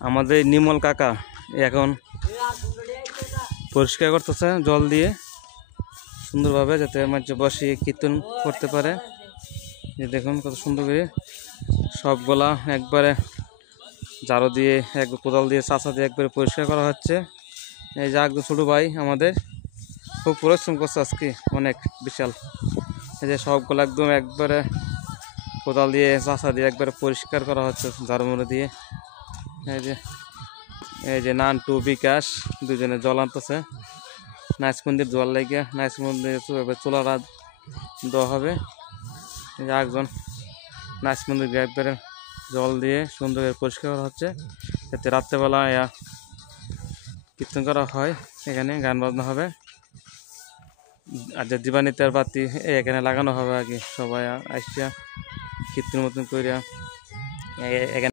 আমাদের নিমল কাকা এখন পরিষ্কার করতেছে জল দিয়ে সুন্দরভাবে, যাতে মানুষ বসে কীর্তন করতে পারে। যে দেখুন কত সুন্দর করে সবগুলা একবারে ঝাড়ু দিয়ে কোদাল দিয়ে চাচা দিয়ে একবারে পরিষ্কার করা হচ্ছে। এই যে একদম ছোটো ভাই আমাদের খুব পরিশ্রম করছে আজকে অনেক বিশাল। এই যে সবগুলো একদম একবারে কোদাল দিয়ে চাচা দিয়ে একবারে পরিষ্কার করা হচ্ছে ঝাড়ু মুড়ো দিয়ে। এই যে নান্টু বিকাশ দুজনে জল আনতেছে নাইস মন্দির জল লাগিয়ে, নাইস মন্দির চুলা রাত দেওয়া হবে। এই যে একজন নাইস মন্দির একবারে জল দিয়ে সুন্দর পরিষ্কার করা হচ্ছে, যাতে রাত্রেবেলা কীর্তন করা হয়, এখানে গান বাজনা হবে। আর যে দিবানিতার বাতি এখানে লাগানো হবে, আগে সবাই আসিয়া কীর্তন মতন করিয়া এখানে